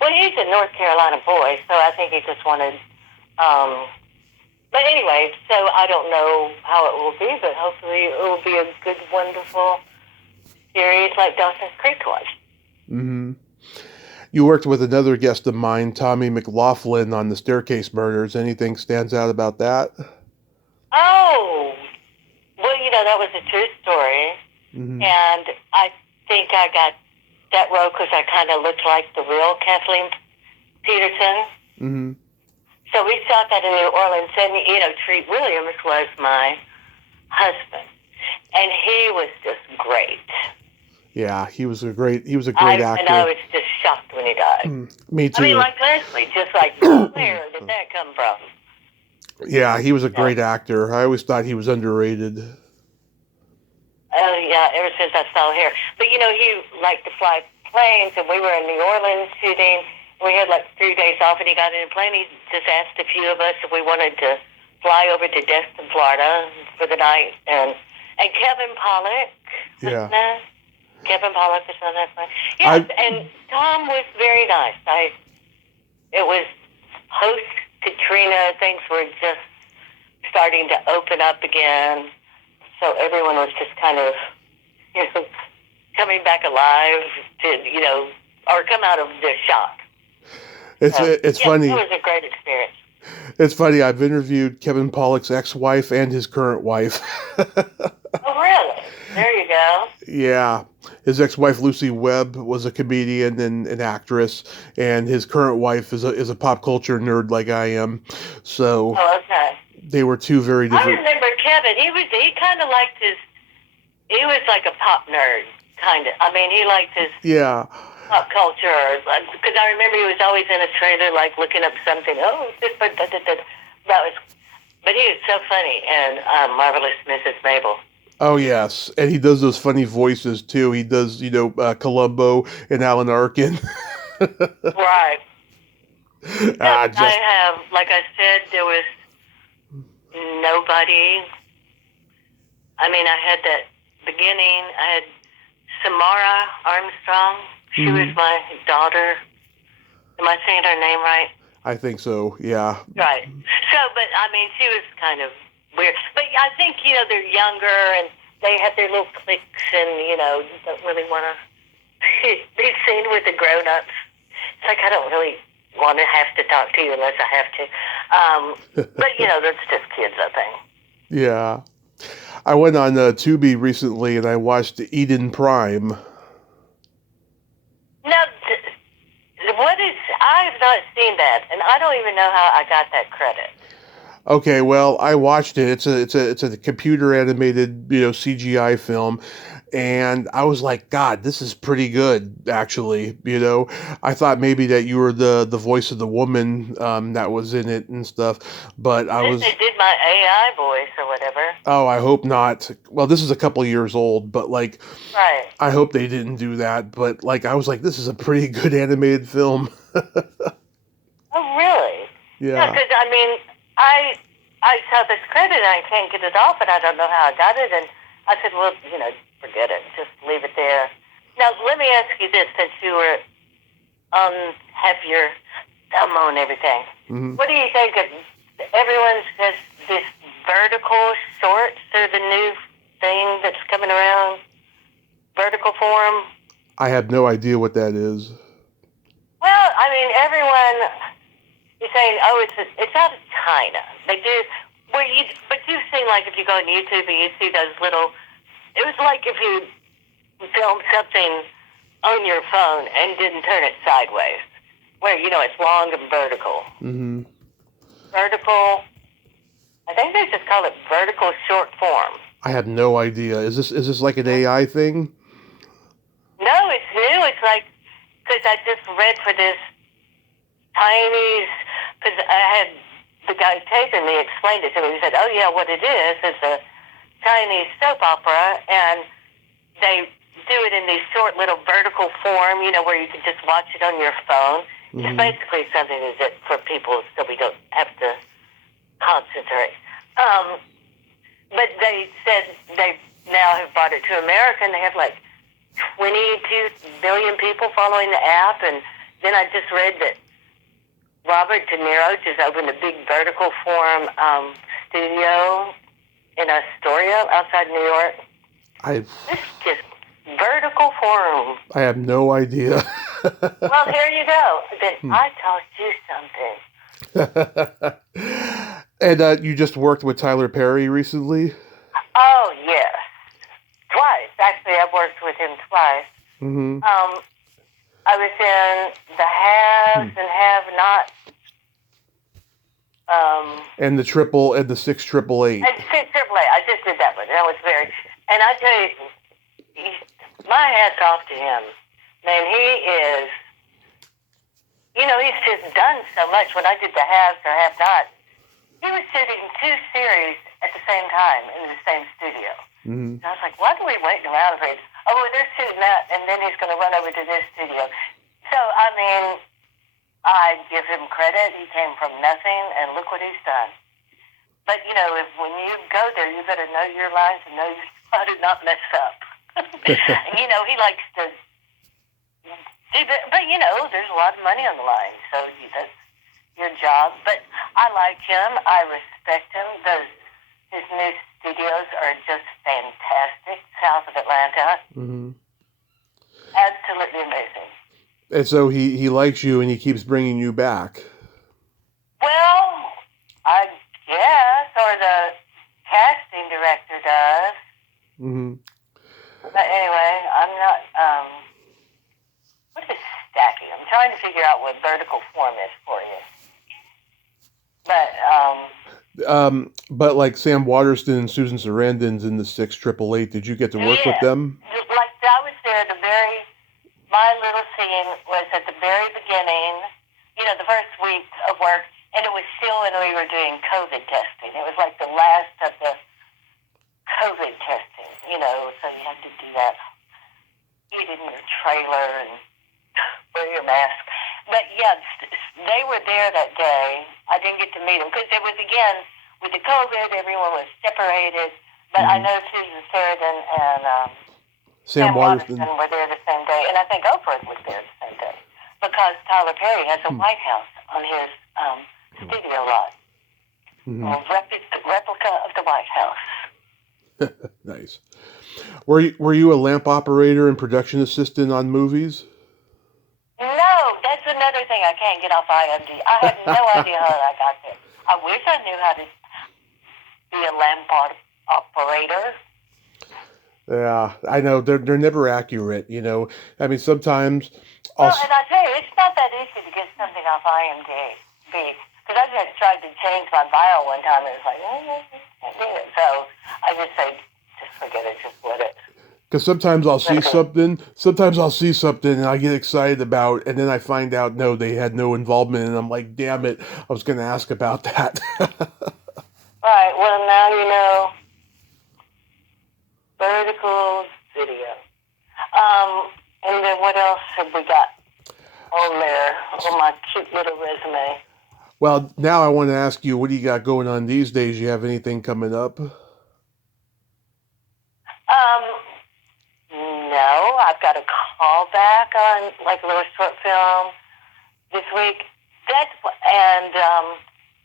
he's a North Carolina boy, so I think he just wanted... But anyway, so I don't know how it will be, but hopefully it will be a good, wonderful series like Dawson's Creek was. Mm-hmm. You worked with another guest of mine, Tommy McLaughlin, on the Staircase Murders. Anything stands out about that? Oh, well, that was a true story. Mm-hmm. And I think I got that role because I kind of looked like the real Kathleen Peterson. Mm-hmm. So we shot that in New Orleans, and Treat Williams was my husband, and he was just great. Yeah, he was a great actor. And I was just shocked when he died. Me too. I mean, like Leslie, just like, where did that come from? Yeah, he was a great actor. I always thought he was underrated. Oh, yeah, ever since I saw here. But, he liked to fly planes, and we were in New Orleans shooting. We had like 3 days off, and he got in a plane. He just asked a few of us if we wanted to fly over to Destin, Florida for the night. And Kevin Pollak was in that. Kevin Pollak was on that plane. Yes, and Tom was very nice. It was post-Katrina. Things were just starting to open up again. So everyone was just kind of, coming back alive to, or come out of the shock. It's funny. It was a great experience. It's funny. I've interviewed Kevin Pollak's ex-wife and his current wife. Oh, really? There you go. Yeah. His ex-wife, Lucy Webb, was a comedian and an actress, and his current wife is a pop culture nerd like I am. So okay. They were two very different. I remember Kevin. He kind of liked he was like a pop nerd, kind of. I mean, he liked his pop culture. Because I remember he was always in a trailer, like looking up something. Oh, that was. But he was so funny, and Marvelous Mrs. Mabel. Oh, yes. And he does those funny voices, too. He does, Columbo and Alan Arkin. Right. I have, like I said, there was nobody. I mean, I had that beginning. I had Samara Armstrong. She was my daughter. Am I saying her name right? I think so, yeah. Right. So, but, I mean, she was kind of weird. But I think, they're younger and they have their little cliques and, you don't really want to be seen with the grown-ups. It's like, I don't really want to have to talk to you unless I have to. But, that's just kids, I think. Yeah. I went on Tubi recently and I watched Eden Prime. Now, I have not seen that, and I don't even know how I got that credit. Okay, well, I watched it. It's a computer animated, CGI film, and I was like, God, this is pretty good, actually. I thought maybe that you were the voice of the woman that was in it and stuff, but They did my AI voice or whatever. Oh, I hope not. Well, this is a couple years old, but right. I hope they didn't do that. But I was like, this is a pretty good animated film. Oh, really? Yeah. Because I mean, I saw this credit and I can't get it off, and I don't know how I got it. And I said, well, forget it. Just leave it there. Now, let me ask you this, since you were have your thumb on everything. Mm-hmm. What do you think of everyone says this vertical shorts are the new thing that's coming around? Vertical form? I have no idea what that is. Well, I mean, everyone is saying, oh, it's out of China. They do, but you've seen, like, if you go on YouTube and you see those little, it was like if you filmed something on your phone and didn't turn it sideways, where, it's long and vertical. Mm-hmm. Vertical, I think they just call it vertical short form. I have no idea. Is this like an AI thing? No, it's new. It's like, because I just read for this Chinese, because I had the guy taping me explained it to me. He said, oh, yeah, what it is a Chinese soap opera, and they do it in these short little vertical form, where you can just watch it on your phone. Mm-hmm. It's basically something that for people so we don't have to concentrate. But they said they now have brought it to America, and they have like 22 million people following the app. And then I just read that Robert De Niro just opened a big vertical form studio in Astoria outside New York. It's just vertical form. I have no idea. Well, here you go. Then I taught you something. And you just worked with Tyler Perry recently? Oh, yes. Twice. Actually, I've worked with him twice. Mm-hmm. I was in The Haves and Have-Nots And the 688. And AAA. I just did that one. That was very. And I tell you, my hat's off to him. Man, he is. He's just done so much. When I did the haves or have not, he was shooting 2 series at the same time in the same studio. Mm-hmm. And I was like, why are we waiting around for it? Oh, well, they're shooting that, and then he's going to run over to this studio. So, I mean, I give him credit. He came from nothing, and look what he's done. But, when you go there, you better know your lines and know how to not mess up. He likes to do that. But, there's a lot of money on the line, so that's your job. But I like him. I respect him. His new studios are just fantastic south of Atlanta. Mm-hmm. Absolutely amazing. And so he likes you, and he keeps bringing you back. Well, I guess, or the casting director does. Mm-hmm. But anyway, I'm not. What is stacking? I'm trying to figure out what vertical form is for you. But like Sam Waterston and Susan Sarandon's in the 688, did you get to work with them? Like I was there at my little scene was at the very beginning, the first week of work, and it was still when we were doing COVID testing. It was like the last of the COVID testing, so you have to do that. Eat in your trailer and wear your mask. But yeah, they were there that day. I didn't get to meet them because it was, again, with the COVID, everyone was separated. But I know Susan Sarandon and Sam Waterston were there the same day. And I think Oprah was there the same day because Tyler Perry has a White House on his studio lot. A replica of the White House. Nice. Were you a lamp operator and production assistant on movies? No, that's another thing I can't get off IMDb. I have no idea how I got there. I wish I knew how to be a lamp operator. Yeah, I know they're never accurate. I mean, sometimes. And I tell you, it's not that easy to get something off IMDb because I just tried to change my bio one time and it's like, can't do it. So I just say, just forget it, just let it. Because sometimes I'll see something and I get excited about, and then I find out, no, they had no involvement, and I'm like, damn it, I was going to ask about that. Right, well, now you know. Vertical video. And then what else have we got on there on my cute little resume? Well, now I want to ask you, what do you got going on these days? You have anything coming up? No, I've got a call back on like a little short film this week.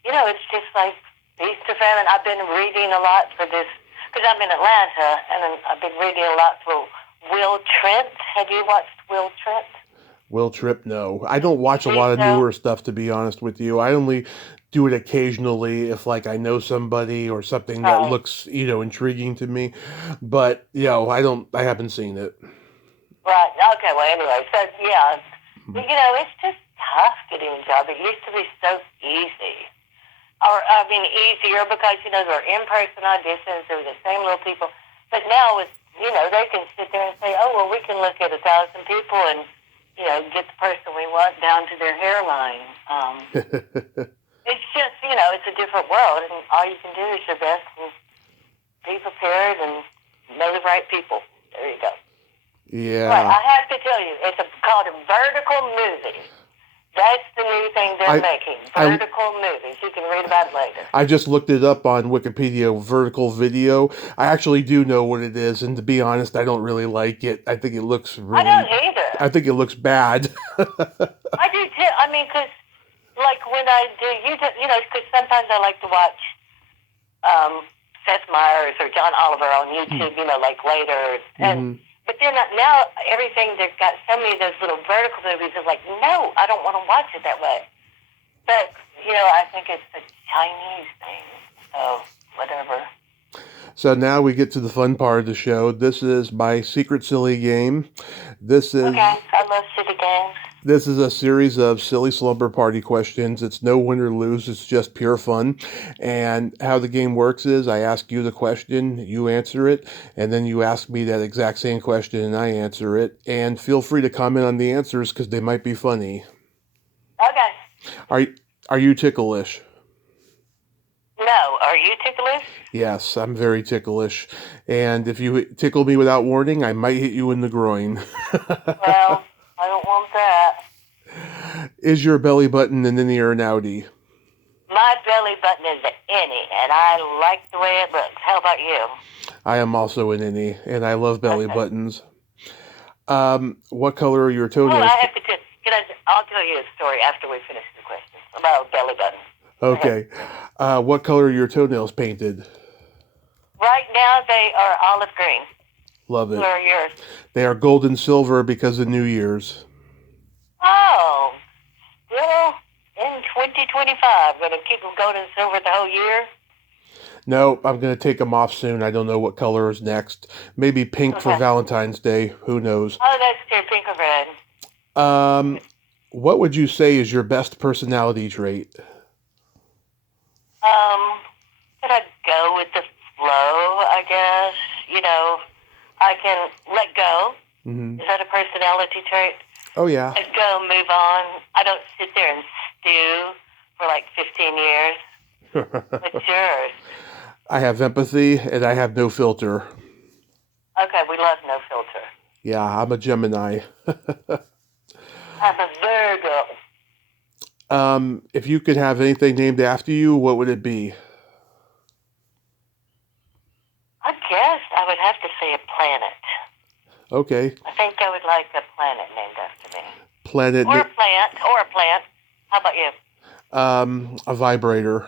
It's just like Easter famine. I've been reading a lot for this because I'm in Atlanta, and I've been reading a lot for Will Trent. Have you watched Will Trent? Will Tripp, no. I don't watch a lot of newer stuff, to be honest with you. I only do it occasionally if, like, I know somebody or something that looks, intriguing to me. But, I haven't seen it. Right. Okay. Well, anyway, so, yeah. It's just tough getting a job. It used to be so easy. Easier because, there were in-person auditions. There were the same little people. But now, they can sit there and say, oh, well, we can look at 1,000 people and, get the person we want down to their hairline. It's just, it's a different world, and all you can do is your best and be prepared and know the right people. There you go. Yeah. Right, I have to tell you, it's called a vertical movie. That's the new thing they're making. Vertical movies. You can read about it later. I just looked it up on Wikipedia, vertical video. I actually do know what it is, and to be honest, I don't really like it. I think it looks really... I don't either. I think it looks bad. I do too. I mean, because, like, when I do, because sometimes I like to watch Seth Meyers or John Oliver on YouTube, like later. And But then now everything, they've got so many of those little vertical movies. It's like, no, I don't want to watch it that way. But, I think it's a Chinese thing. So, whatever. So now we get to the fun part of the show. This is my secret silly game. This is... Okay, I love silly games. This is a series of silly slumber party questions. It's no win or lose. It's just pure fun. And how the game works is I ask you the question, you answer it, and then you ask me that exact same question and I answer it. And feel free to comment on the answers because they might be funny. Okay. Are you ticklish? No. Are you ticklish? Yes, I'm very ticklish. And if you tickle me without warning, I might hit you in the groin. Well, I don't want that. Is your belly button an innie or an outie? My belly button is an innie, and I like the way it looks. How about you? I am also an innie, and I love belly buttons. What color are your toenails? Well, I have to. I'll tell you a story after we finish the question about belly button. Okay. What color are your toenails painted? Right now, they are olive green. Love it. Who are yours? They are gold and silver because of New Year's. Oh, still in 2025. Going to keep them gold and silver the whole year? No, I'm going to take them off soon. I don't know what color is next. Maybe pink for Valentine's Day. Who knows? Oh, that's true. Pink or red. What would you say is your best personality trait? Could I go with the flow, I guess? You know, I can let go. Mm-hmm. Is that a personality trait? Oh, yeah. Let go, move on. I don't sit there and stew for like 15 years. What's yours? I have empathy and I have no filter. Okay, we love no filter. Yeah, I'm a Gemini. I'm a Virgo. If you could have anything named after you, what would it be? I guess I would have to say a planet. Okay. I think I would like a planet named after me. Planet. Or a plant. How about you? A vibrator.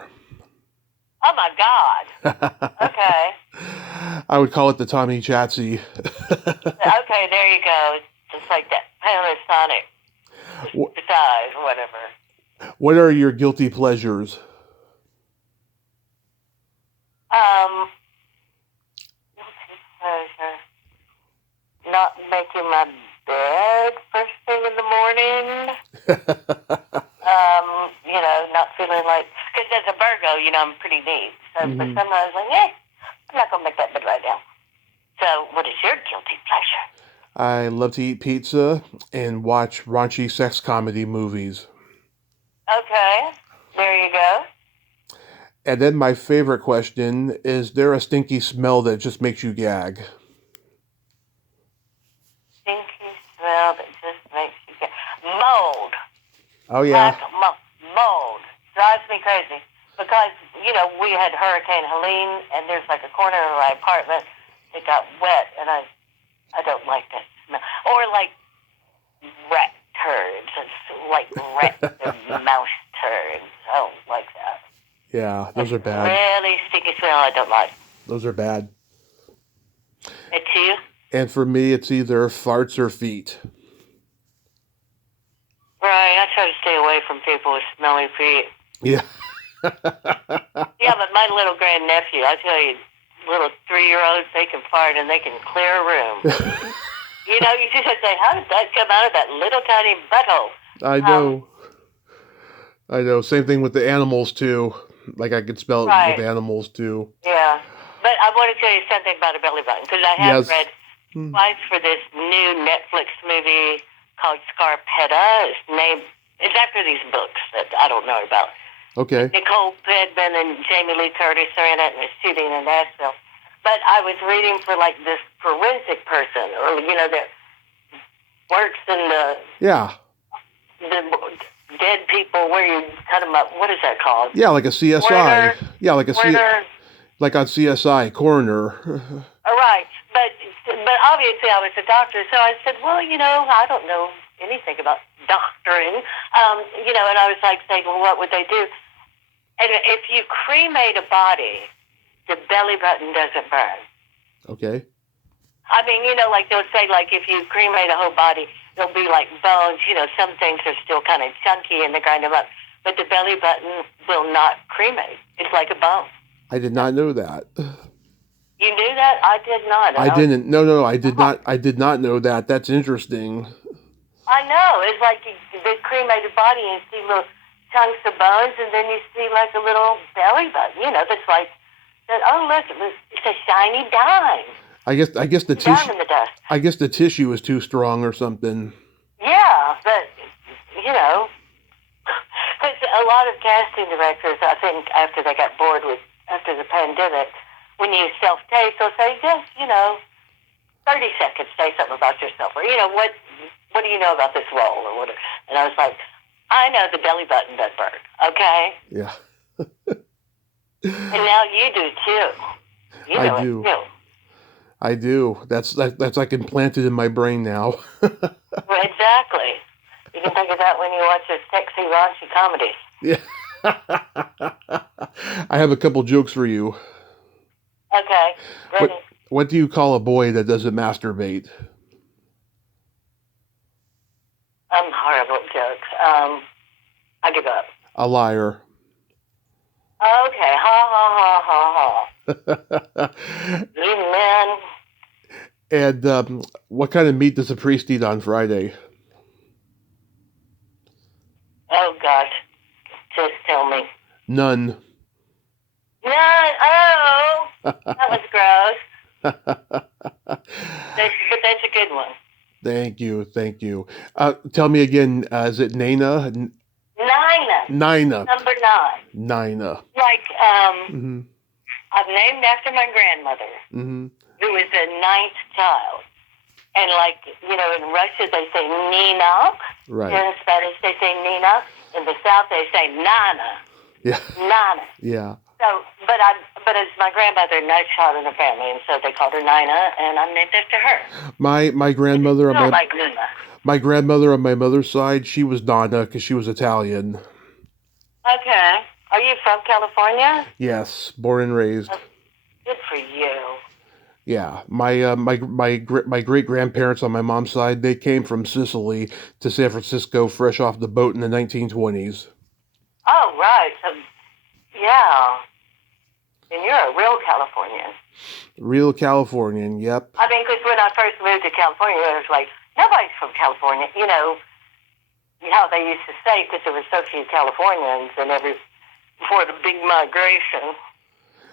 Oh my God. Okay. I would call it the Tommy Chatsy. Okay, there you go. Just like that Panasonic size, whatever. What are your guilty pleasures? Guilty pleasure. Not making my bed first thing in the morning. You know, not feeling like, because as a Virgo, you know, I'm pretty neat. So for some, I was like, I'm not going to make that bed right now. So what is your guilty pleasure? I love to eat pizza and watch raunchy sex comedy movies. Okay, there you go. And then my favorite question, is there a stinky smell that just makes you gag? Stinky smell that just makes you gag. Mold. Oh, yeah. Mold. Drives me crazy. Because, you know, we had Hurricane Helene, and there's like a corner of my apartment that got wet, and I don't like that smell. Or like rat turds. It's like rat and mouse turds. I don't like that. Yeah, those are bad. Really sticky smell I don't like. Those are bad. It's you? And for me, it's either farts or feet. Right, I try to stay away from people with smelly feet. Yeah. Yeah, but my little grandnephew, I tell you, little 3-year-olds, they can fart and they can clear a room. You know, you just say, how did that come out of that little tiny butthole? I know. I know. Same thing with the animals, too. Like, I could spell it with animals, too. Yeah. But I want to tell you something about a belly button, because I have read twice for this new Netflix movie called Scarpetta. It's after these books that I don't know about. Okay. Nicole Kidman and Jamie Lee Curtis are in it, and it's shooting in Nashville. But I was reading for like this forensic person, or you know, that works in the dead people where you cut them up. What is that called? Yeah, like a CSI. Yeah, like a like on CSI, coroner. All right, but obviously I was a doctor, so I said, well, you know, I don't know anything about doctoring, you know, and I was like saying, well, what would they do? And if you cremate a body, the belly button doesn't burn. Okay. I mean, you know, like they'll say, like, if you cremate a whole body, there'll be like bones, you know, some things are still kind of chunky and they grind them up. But the belly button will not cremate. It's like a bone. I did not know that. You knew that? I did not. I didn't. No, I did not. I did not know that. That's interesting. I know. It's like the cremated body, and you see little chunks of bones, and then you see like a little belly button. That's like, oh look, it's a shiny dime. I guess the Dime in the dust. I guess the tissue is too strong or something. Yeah, but because a lot of casting directors, I think, after they got bored after the pandemic, when you self-tape, they'll say, just 30 seconds, say something about yourself, or what do you know about this role, or whatever. And I was like, I know the belly button does burn, okay? Yeah. And now you do too. You know I do. it too. I do. That's like implanted in my brain now. Exactly. You can think of that when you watch a sexy, raunchy comedy. Yeah. I have a couple jokes for you. Okay. Ready? What do you call a boy that doesn't masturbate? I'm horrible at jokes. I give up. A liar. Okay. Ha, ha, ha, ha, ha. You men. And what kind of meat does a priest eat on Friday? Oh, gosh. Just tell me. None. None. Oh, that was gross. But that's a good one. Thank you. Tell me again, is it Nina? Nina. Number 9. Nina. Like, Mm-hmm. I'm named after my grandmother, Mm-hmm. who was the 9th child. And like, in Russia they say Nina. Right. In Spanish they say Nina. In the South they say Nana. Yeah. Nana. Yeah. So, but it's my grandmother, 9th child in the family, and so they called her Nina, and I'm named after her. My grandmother on like Nina. my grandmother on my mother's side, she was Nana because she was Italian. Okay. Are you from California? Yes, born and raised. Good for you. Yeah, my great grandparents on my mom's side, they came from Sicily to San Francisco fresh off the boat in the 1920s. Oh, right. So, yeah. And you're a real Californian. Real Californian, yep. I mean, because when I first moved to California, it was like, nobody's from California. How they used to say, because there were so few Californians before the big migration.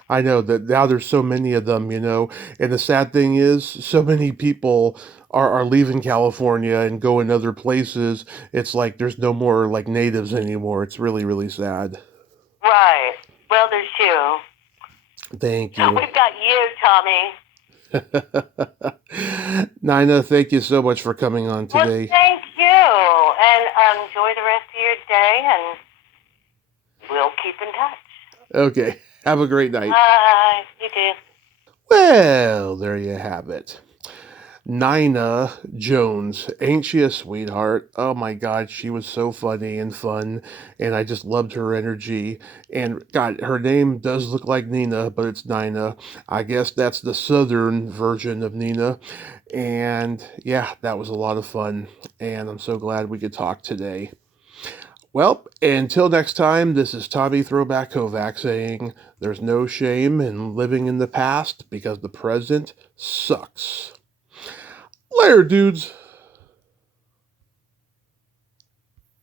I know that now there's so many of them, and the sad thing is so many people are leaving California and going other places. It's like there's no more like natives anymore. It's really, really sad. Right. Well, there's you. Thank you. We've got you, Tommy. Nina, thank you so much for coming on today. Well, thank you. And enjoy the rest of your day, and we'll keep in touch. Okay. Have a great night. Bye. You too. Well, there you have it. Nina Jones. Ain't she a sweetheart? Oh my God, she was so funny and fun, and I just loved her energy. And God, her name does look like Nina, but it's Nina. I guess that's the southern version of Nina. And yeah, that was a lot of fun, and I'm so glad we could talk today. Well, until next time, this is Tommy Throwback Kovac saying there's no shame in living in the past because the present sucks. Later, dudes.